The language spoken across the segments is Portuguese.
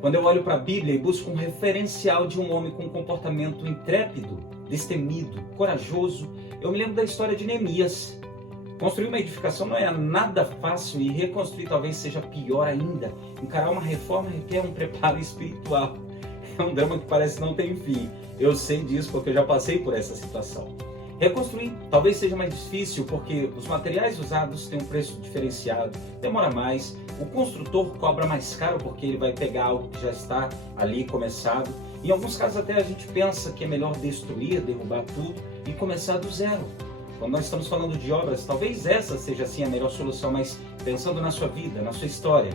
Quando eu olho para a Bíblia e busco um referencial de um homem com um comportamento intrépido, destemido, corajoso, eu me lembro da história de Neemias. Construir uma edificação não é nada fácil e reconstruir talvez seja pior ainda. Encarar uma reforma requer um preparo espiritual. É um drama que parece não ter fim. Eu sei disso porque eu já passei por essa situação. Reconstruir talvez seja mais difícil porque os materiais usados têm um preço diferenciado, demora mais, o construtor cobra mais caro porque ele vai pegar algo que já está ali começado. Em alguns casos até a gente pensa que é melhor destruir, derrubar tudo e começar do zero. Quando nós estamos falando de obras, talvez essa seja sim a melhor solução, mas pensando na sua vida, na sua história,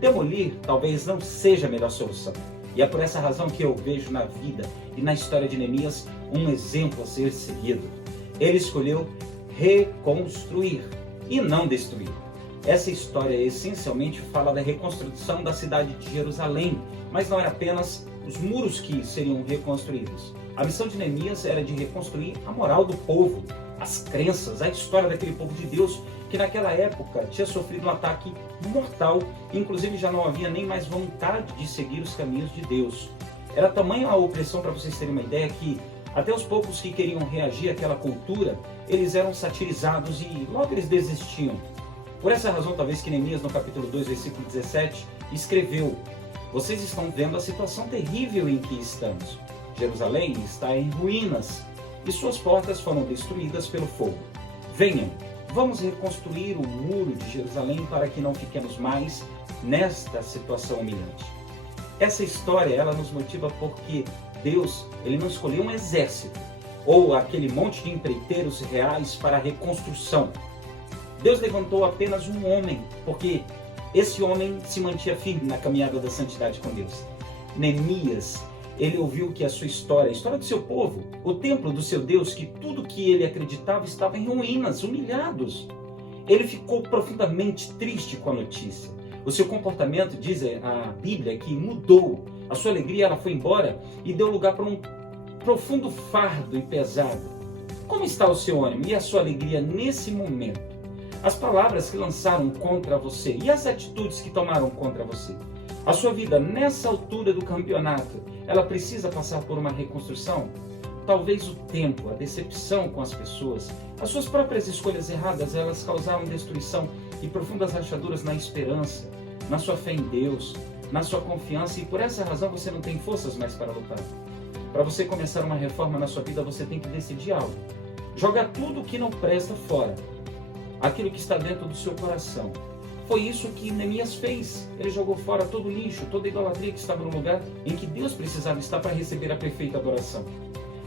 demolir talvez não seja a melhor solução. E é por essa razão que eu vejo na vida e na história de Neemias um exemplo a ser seguido. Ele escolheu reconstruir e não destruir. Essa história essencialmente fala da reconstrução da cidade de Jerusalém, mas não era apenas os muros que seriam reconstruídos. A missão de Neemias era de reconstruir a moral do povo, as crenças, a história daquele povo de Deus, que naquela época tinha sofrido um ataque mortal, inclusive já não havia nem mais vontade de seguir os caminhos de Deus. Era tamanha a opressão, para vocês terem uma ideia, que até os poucos que queriam reagir àquela cultura, eles eram satirizados e logo eles desistiam. Por essa razão, talvez que Neemias, no capítulo 2, versículo 17, escreveu: vocês estão vendo a situação terrível em que estamos. Jerusalém está em ruínas e suas portas foram destruídas pelo fogo. Venham, vamos reconstruir o muro de Jerusalém para que não fiquemos mais nesta situação humilhante. Essa história, ela nos motiva porque Deus, ele não escolheu um exército ou aquele monte de empreiteiros reais para a reconstrução. Deus levantou apenas um homem, porque esse homem se mantinha firme na caminhada da santidade com Deus. Neemias, ele ouviu que a sua história, a história do seu povo, o templo do seu Deus, que tudo que ele acreditava estava em ruínas, humilhados. Ele ficou profundamente triste com a notícia. O seu comportamento, diz a Bíblia, que mudou. A sua alegria, ela foi embora e deu lugar para um profundo fardo e pesado. Como está o seu ânimo e a sua alegria nesse momento? As palavras que lançaram contra você e as atitudes que tomaram contra você? A sua vida nessa altura do campeonato, ela precisa passar por uma reconstrução? Talvez o tempo, a decepção com as pessoas, as suas próprias escolhas erradas, elas causaram destruição e profundas rachaduras na esperança, na sua fé em Deus, na sua confiança, e por essa razão você não tem forças mais para lutar. Para você começar uma reforma na sua vida, você tem que decidir algo. Jogar tudo que não presta fora, aquilo que está dentro do seu coração. Foi isso que Neemias fez. Ele jogou fora todo o lixo, toda a idolatria que estava no lugar em que Deus precisava estar para receber a perfeita adoração.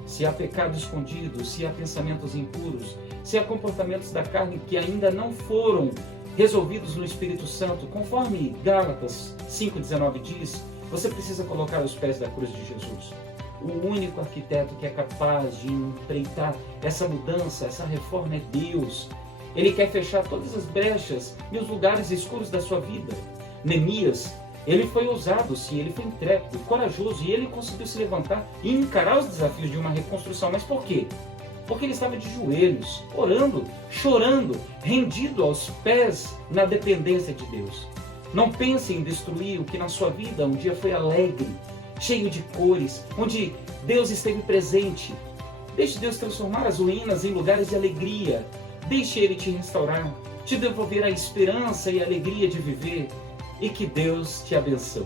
Se há pecado escondido, se há pensamentos impuros, se há comportamentos da carne que ainda não foram resolvidos no Espírito Santo, conforme Gálatas 5,19 diz, você precisa colocar os pés da cruz de Jesus. O único arquiteto que é capaz de empreitar essa mudança, essa reforma é Deus. Ele quer fechar todas as brechas e os lugares escuros da sua vida. Neemias, ele foi ousado, sim, ele foi intrépido, corajoso, e ele conseguiu se levantar e encarar os desafios de uma reconstrução. Mas por quê? Porque ele estava de joelhos, orando, chorando, rendido aos pés na dependência de Deus. Não pense em destruir o que na sua vida um dia foi alegre, cheio de cores, onde Deus esteve presente. Deixe Deus transformar as ruínas em lugares de alegria. Deixe Ele te restaurar, te devolver a esperança e a alegria de viver, e que Deus te abençoe.